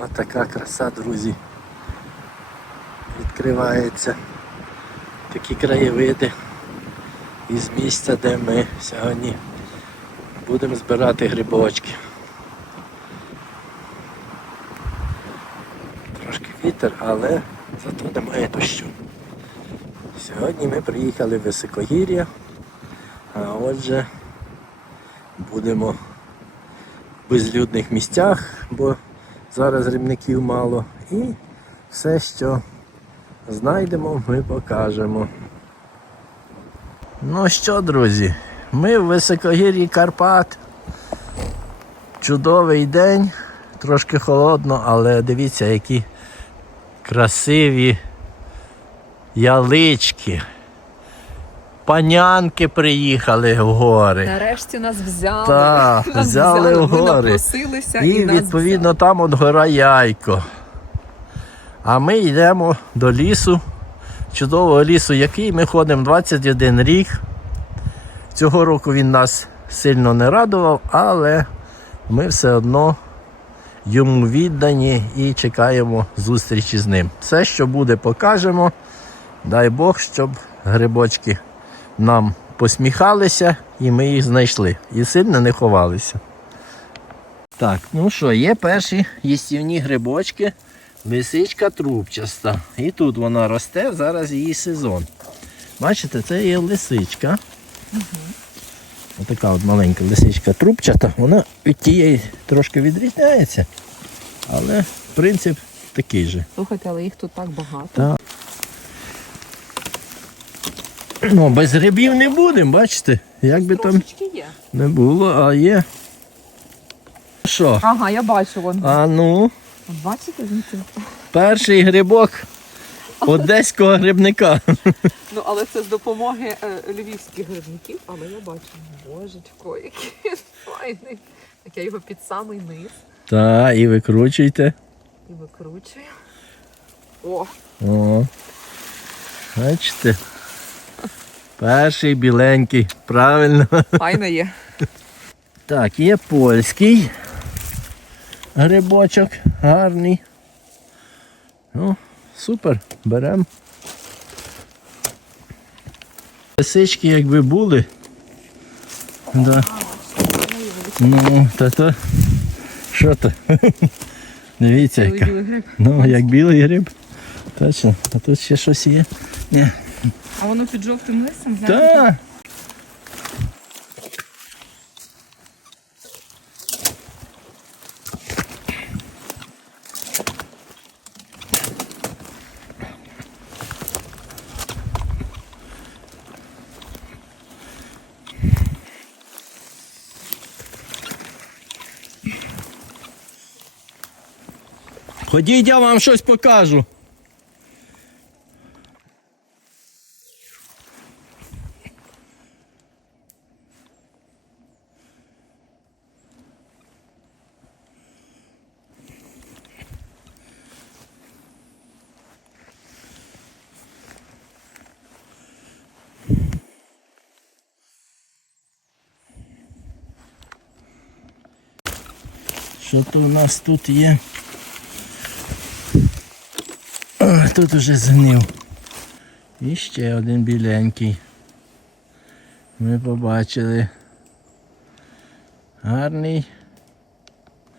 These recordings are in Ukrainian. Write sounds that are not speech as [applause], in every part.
Ось така краса, друзі. Відкривається такі краєвиди із місця, де ми сьогодні будемо збирати грибочки. Трошки вітер, але зато немає дощу. Сьогодні ми приїхали в високогір'я, а отже будемо в безлюдних місцях, бо зараз грибників мало. І все, що знайдемо, ми покажемо. Ну що, друзі, ми в високогір'ї Карпат. Чудовий день, трошки холодно, але дивіться, які красиві ялички. Панянки приїхали в гори. Нарешті нас взяли. Так, Нас взяли в гори. і, І нас відповідно там от гора Яйко. А ми йдемо до лісу, чудового лісу, який ми ходимо 21 рік. Цього року він нас сильно не радував, але ми все одно йому віддані і чекаємо зустрічі з ним. Все, що буде, покажемо. Дай Бог, щоб грибочки нам посміхалися і ми їх знайшли. І сильно не ховалися. Так, ну що, є перші їстівні грибочки. Лисичка трубчаста. І тут вона росте, зараз її сезон. Бачите, це є лисичка. Отака от маленька лисичка трубчата. Вона від тієї трошки відрізняється, але принцип такий же. Слухайте, але їх тут так багато. Так. Ну, без грибів не будемо, бачите? Як би там Трошечки є. не було, а є. Що? Ага, я бачу вон. А ну, Бачите, він тут. перший грибок одеського грибника. Ну, але це з допомоги е, львівських грибників, але я бачу, божечко, який він файний. Так я його під самий низ Та, і викручуйте. і викручую. О, О. Бачите? Перший біленький, правильно. файно є. [laughs] Так, є польський грибочок, гарний. Ну, супер, беремо. Лисички якби були. Да. Ну, та то. Що то? [laughs] Дивіться, яка. Ну, як білий гриб. Точно. А тут ще щось є. Ні. А воно під жовтим листям? Так. Ходіть, я вам щось покажу. Що то у нас тут є? Тут уже згнив. І ще один біленький. Ми побачили. Гарний.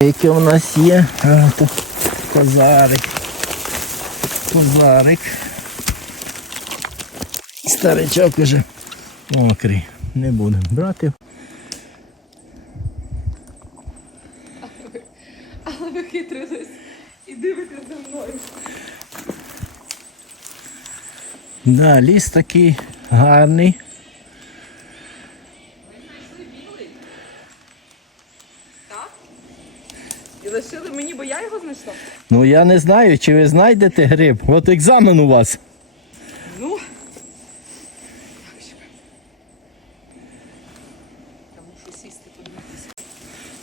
Який у нас є? А, то козарик. Козарик. Старичок уже мокрий. Не будемо брати. Але ви хитрились і дивитесь за мною. Да, ліс такий гарний. Так? І лишили мені, бо я його знайшла. Ну я не знаю, чи ви знайдете гриб. От екзамен у вас. Ну. Я мушу сісти подивитися.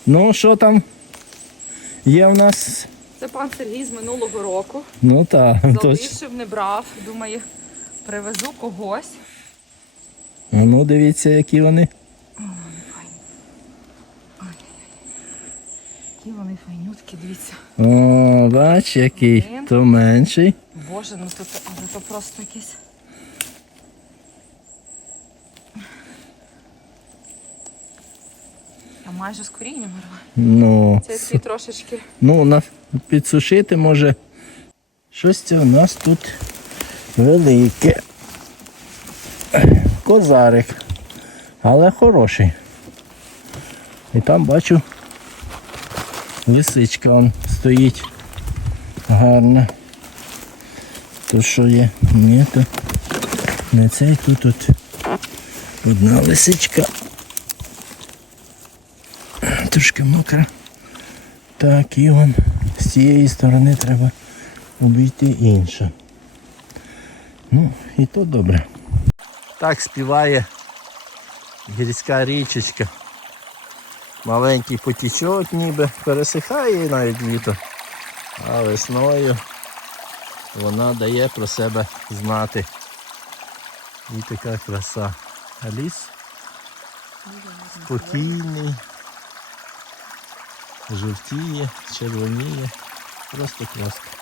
Ну, що там є в нас? Це пан Сергій з минулого року. Ну так. Залишив, не брав. Думає, привезу когось. Ну, дивіться, які вони. Які вони файнютки, дивіться. О, бач, який Один. то менший. Боже, ну то, але то просто якийсь. Майже з корінням. Ну, Це такий трошечки. ну на, підсушити може. Щось це у нас тут велике. Козарик. Але хороший. І там бачу лисичка он стоїть. Гарна. То що є? Ні, то не цей тут от одна лисичка. Трошки мокра. Так, і вон з цієї сторони треба обійти інше. Ну, і то добре. Так співає гірська річечка. Маленький потічок ніби пересихає навіть літо. А весною вона дає про себе знати. І така краса. А ліс спокійний, жовтіє, червоніє. Просто краска.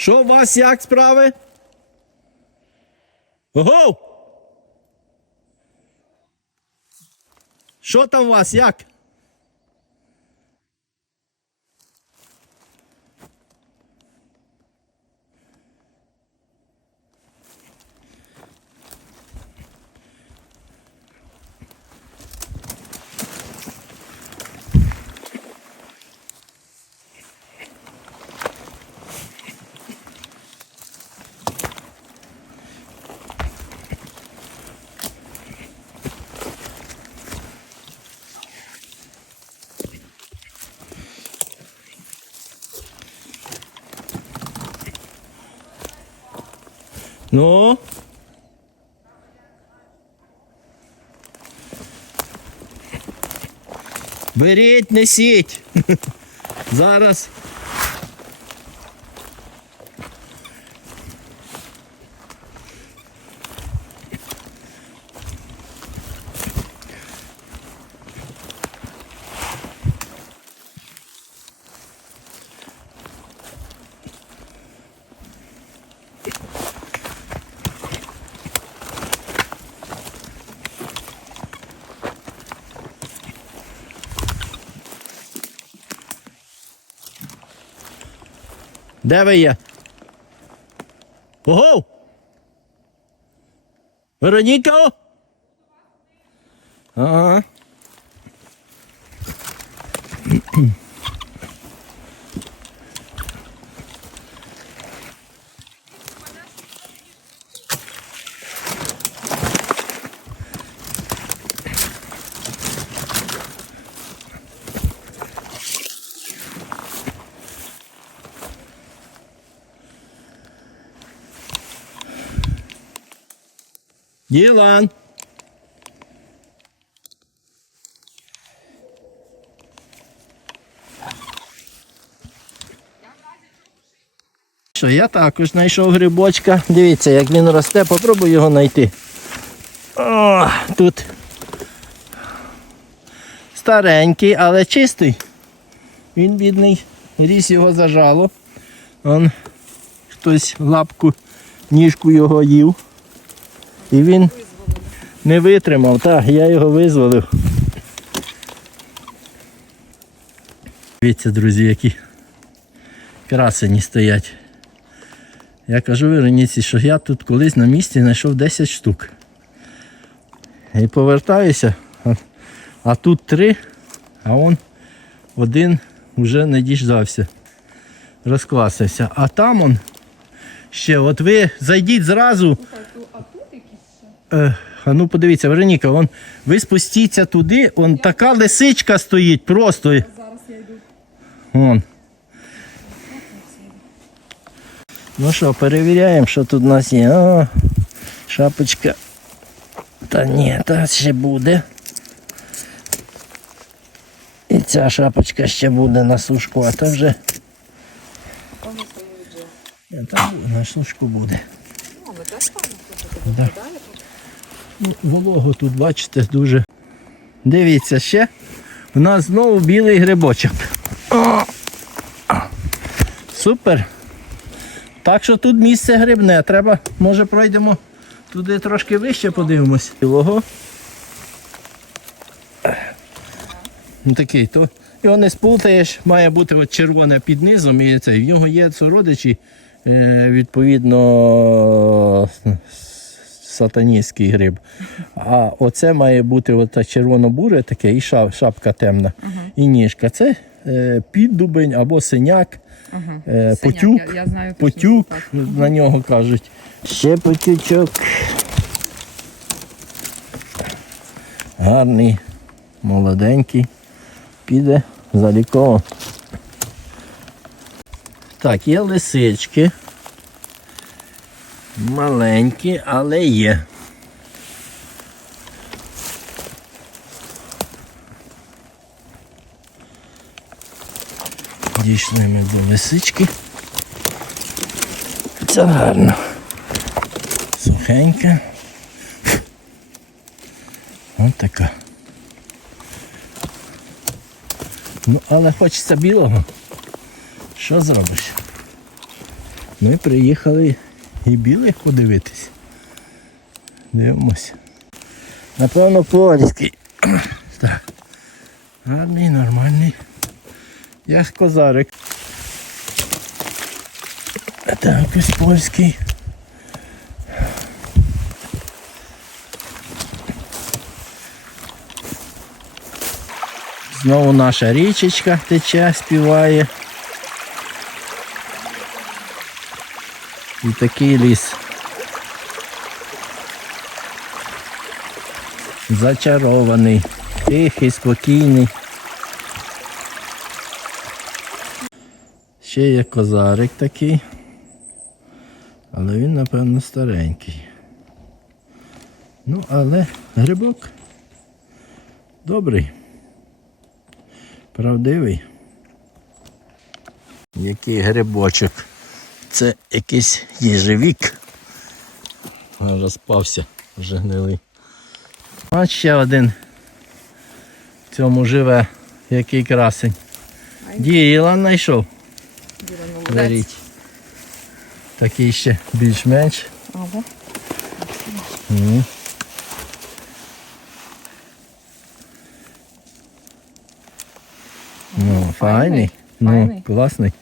Що у вас як справи? Ого! Що там у вас як? Ну? Беріть, несіть. [laughs] Зараз. Де ви є? Ого! Вероніка? Ага. Ділан. Що, я також знайшов грибочка. Дивіться, як він росте, попробуй його знайти. О, тут старенький, але чистий. Він бідний, ріс його зажало. Он хтось лапку, ніжку його їв. І він не витримав, так, я його визволив. Дивіться, друзі, які красені стоять. Я кажу Вероніці, що я тут колись на місці знайшов 10 штук. І повертаюся, а, тут три, а он один вже не діждався. Розкласився. А там он ще, от ви зайдіть зразу. Е, а ну подивіться, Вероніка, вон, ви спустіться туди, он така лисичка стоїть просто. Зараз я йду. Вон. Ну що, перевіряємо, що тут у нас є. О, шапочка. Та ні, та ще буде. І ця шапочка ще буде на сушку, а та вже. Ні, Та на сушку буде. Ну, але теж там Да. Волого тут, бачите, дуже. Дивіться, ще у нас знову білий грибочок. Супер. Так що тут місце грибне. Треба, може, пройдемо туди трошки вище, подивимось. Білого. Ну, такий, то його не спутаєш, має бути от червоне під низом, і це. В нього є сородичі, е, відповідно, сатаністський гриб. А оце має бути ота червоно-буре таке, і шапка темна, і ніжка. Це е, піддубень або синяк, е, потюк. Я, я знаю, Потюк на нього кажуть. Ще потючок. Гарний, молоденький. Піде заліково. Так, є лисички. Маленькі, але є. Дійшли ми до лисички. Це гарно. Сухенька. Ось така. Ну, але хочеться білого. Що зробиш? Ми приїхали і білих подивитись. Дивимося. Напевно, польський. Так. Гарний, нормальний. Як козарик. Так ось польський. Знову наша річечка тече, співає. І такий ліс. Зачарований, тихий, спокійний. Ще є козарик такий. Але він, напевно, старенький. Ну, але грибок добрий. Правдивий. Який грибочок. Це якийсь їжевік. Розпався, вже гнилий. А ще один в цьому живе, який красень. Діла знайшов. Беріть. Такий ще більш-менш. Ага. Мгм. Ну, файний. Ну, класний.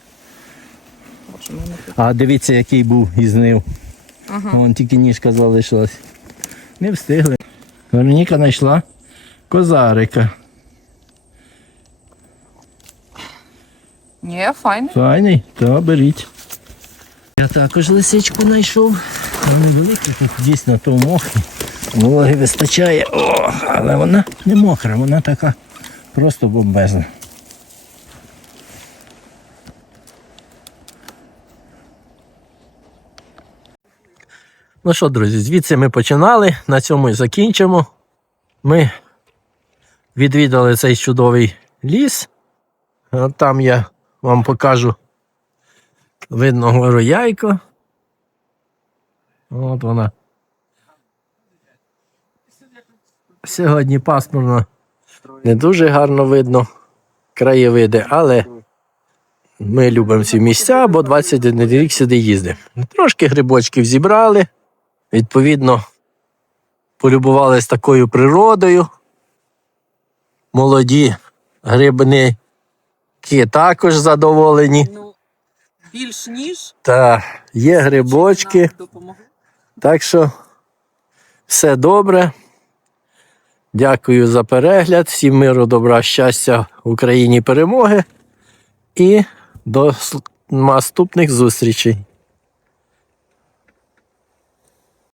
А дивіться, який був і знив. Ага. Вон тільки ніжка залишилась. Не встигли. Вероніка знайшла козарика. Ні, файний. Файний, то беріть. Я також лисичку знайшов. Там невелика, тут дійсно то мохи. Вологи вистачає. О, але вона не мокра, вона така просто бомбезна. Ну що, друзі, звідси ми починали, на цьому і закінчимо. Ми відвідали цей чудовий ліс. Там я вам покажу. Видно гору яйко. От вона. Сьогодні пасмурно. Не дуже гарно видно краєвиди, але ми любимо ці місця, бо 21 рік сюди їздимо. Трошки грибочків зібрали. Відповідно, полюбувались такою природою. Молоді грибники також задоволені. Ну, більш ніж Та є грибочки, так що все добре. Дякую за перегляд. Всім миру, добра, щастя, Україні перемоги. І до наступних зустрічей.